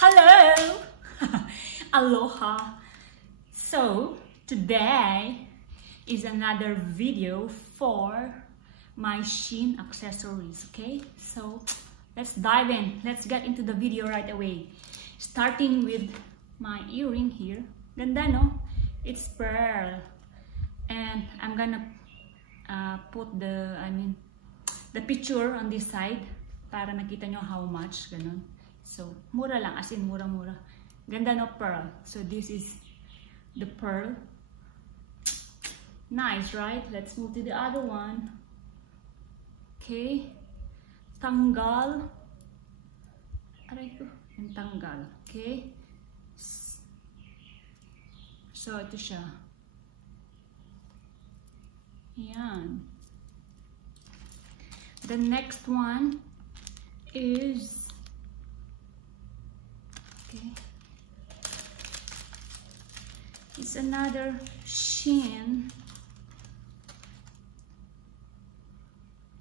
Hello! Aloha! So, today is another video for my Shein accessories, okay? So, let's dive in. Let's get into the video right away. Starting with my earring here. Ganda, no? It's pearl. And I'm gonna put the picture on this side para makita nyo how much, ganun. So, mura lang, as in mura-mura. Ganda, no? Pearl. So, this is the pearl. Nice, right? Let's move to the other one. Okay. Tanggal. Aray ko. Yung tanggal. Okay. So, ito siya. Yan. The next one is it's another Shein.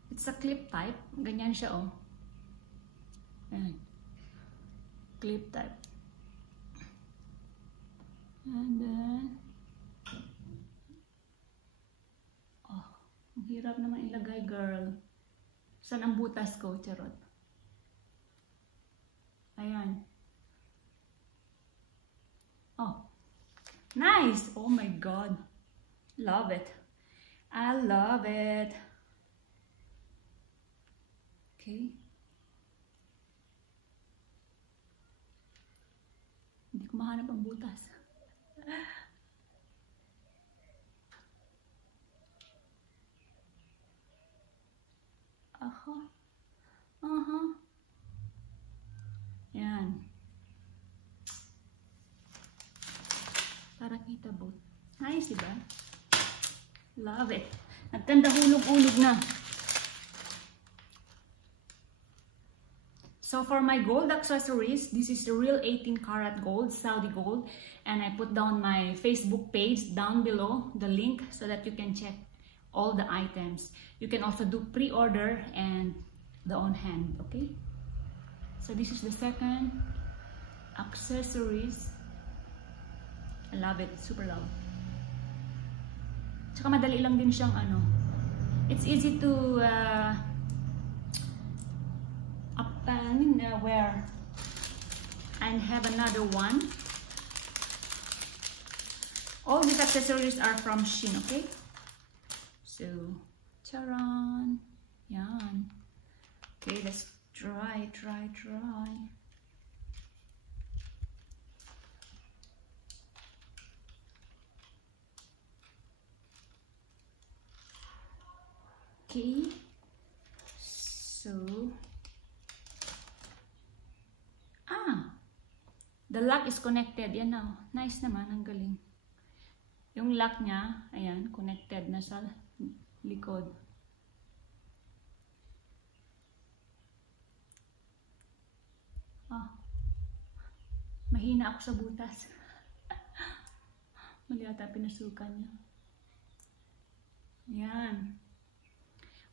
It's a clip type. Ganyan siya, oh. Ayan. Clip type. And then oh, ang hirap naman ilagay, girl. Saan ang butas ko? Charot. Ayan. Oh. Nice! Oh my god. Love it. I love it. Okay. Hindi ko mahanap ang butas. Yan. Para kita both. Nice, diba? Love it. Nagkanda hulog-hulog na. So for my gold accessories, this is the real 18 karat gold, Saudi gold. And I put down my Facebook page down below, the link, so that you can check all the items. You can also do pre-order and the on hand, okay? So this is the second accessories. I love it, super love. Tsaka madali lang din siyang ano. It's easy to wear. And have another one. All these accessories are from Shein, okay? So, charan. Yan. Okay, let's try. Okay. So, the lock is connected. Yan na. Nice naman. Ang galing. Yung lock niya, ayan, connected na sa likod. Mahina ako sa butas. Mali ata pinasukan niya. Yan.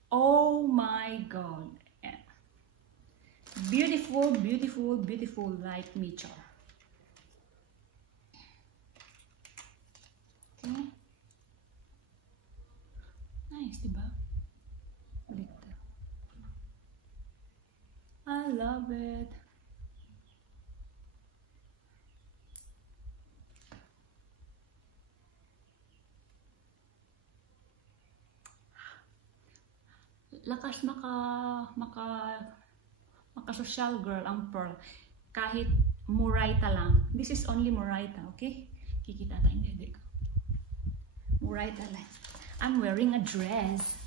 Oh my god. Yeah. Beautiful, beautiful, beautiful like nature. Okay. Nice, diba? Baliktad. I love it. Lakas maka-social girl ang pearl. Kahit muraita lang. This is only muraita, okay? Kikita tayong dede ko. Muraita lang. I'm wearing a dress.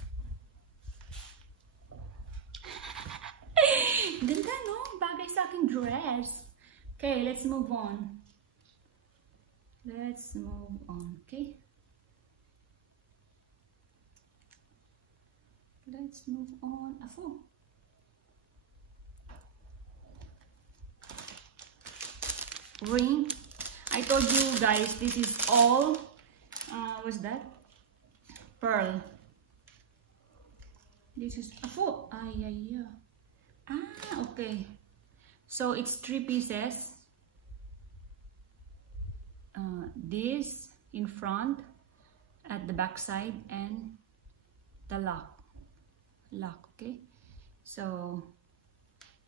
Ganda, no? Bagay sa aking dress. Okay, let's move on. Okay? Let's move on. Ring. I told you guys, this is all, what's that? Pearl. This is, okay. So it's 3 pieces. this in front, at the back side, and the lock, okay? So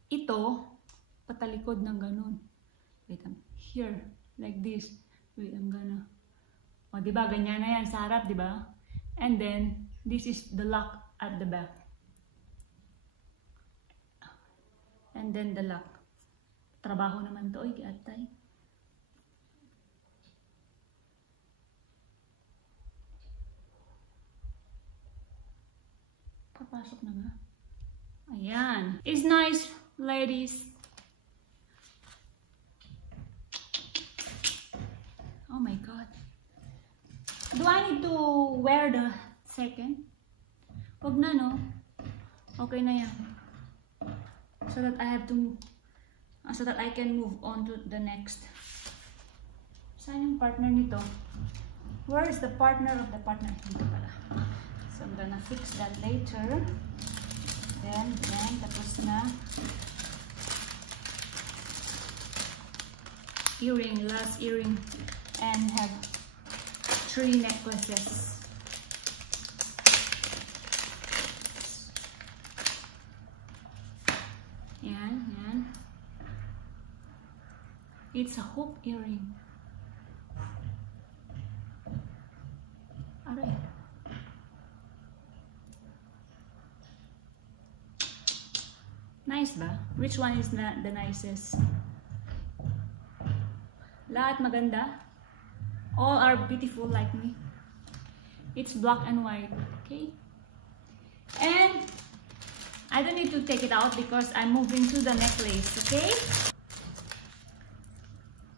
ito patalikod ng ganun. Wait, here like this. Wait, I'm gonna, o diba ganyan na yan sa harap, diba? And then this is the lock at the back, and then the lock. Trabaho naman to, atay. Papasok na nga. Ayan. It's nice, ladies. Oh my god. Do I need to wear the second? Wag na, no? Okay na yan. So that I have to, so that I can move on to the next. Saan yung partner nito? Where is the partner of the partner? Dito pala. So I'm gonna fix that later. Then, tapos na. Earring, last earring. And have 3 necklaces. Yan. It's a hoop earring. Aray. Nice ba? Which one is the nicest? Lahat maganda. All are beautiful like me. It's black and white, okay? And I don't need to take it out because I'm moving to the necklace, okay?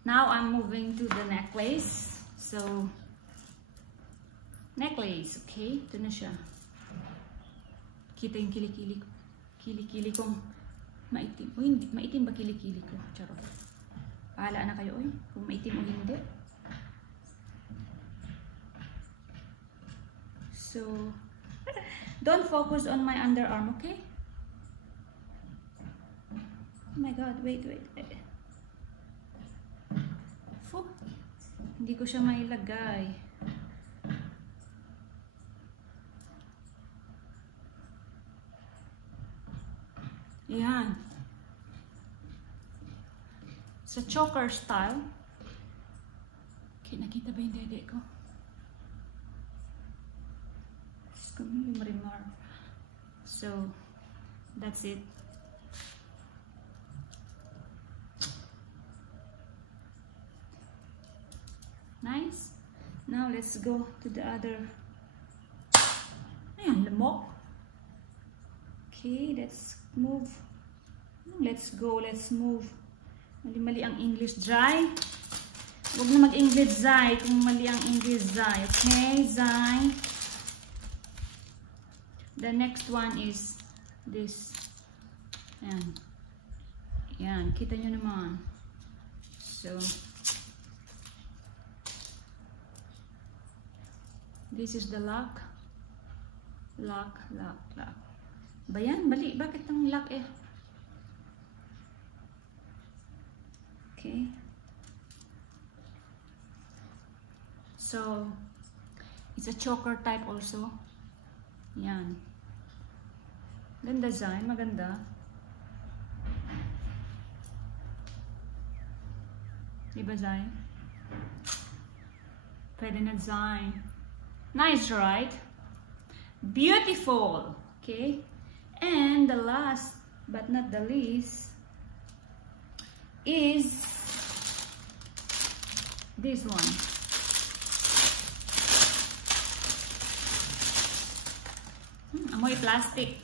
Now I'm moving to the necklace. So, necklace, okay? Ito na siya. Kita yung kilikili ko. Kilikili kong maitim. Uy, hindi. Maitim ba kilikili ko? Charot. Pahala na kayo, uy. Kung maitim o hindi. So, don't focus on my underarm, okay? Oh my god, wait. Fuh, hindi ko siya mailagay. Yan. Sa choker style. Okay, nakita ba yung dede ko? So, that's it. Nice. Now let's go to the other. Ayan, lamok. Okay, let's move. Let's go, let's move. Mali ang English, Zai. Huwag na mag-English, Zai, kung mali ang English, Zai. Okay, Zai. The next one is this. Ayan. Ayan, kita nyo naman. So, this is the lock. Lock. Ba yan? Bali, bakit ang lock eh? Okay. So, it's a choker type also. Yan. Ganda design, maganda. Diba design? Pwede na design. Nice, right? Beautiful. Okay. And the last but not the least is this one. Amoy plastic.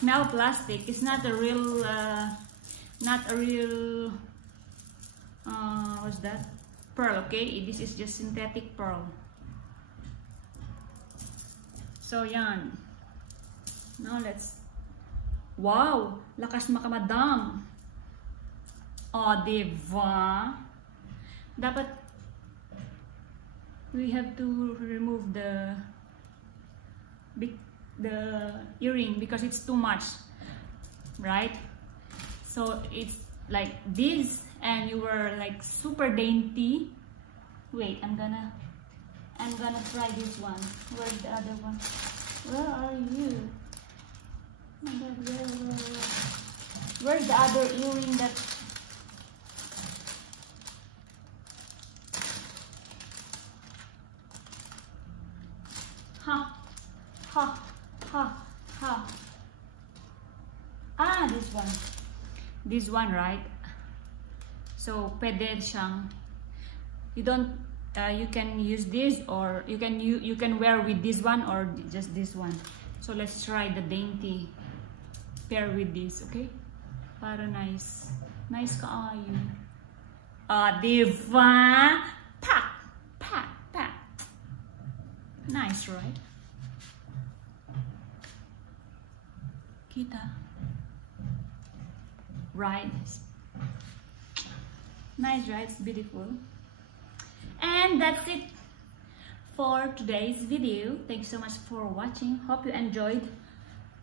Smell plastic. It's not a real what's that? Pearl, okay? This is just synthetic pearl. So yan. Now let's, wow, lakas makamadam. Oh, diba? Dapat we have to remove the earring because it's too much, right? So it's like this and you were like super dainty. Wait, I'm gonna try this one. Where's the other one? Where are you? Oh my God, where? Where's the other earring that? Ha, ha, ha, ha. Ah, this one. This one, right? So, pwede siyang, you don't, you can use this, or you can wear with this one or just this one. So let's try the dainty pair with this, okay? Para nice. Nice kaayo. Diba? Pak, pak, pak. Nice, right? Kita. Right? Nice, right? It's beautiful. And that's it for today's video. Thanks so much for watching. Hope you enjoyed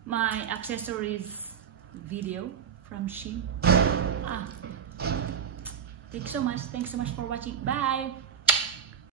my accessories video from Shein. Thanks so much for watching. Bye.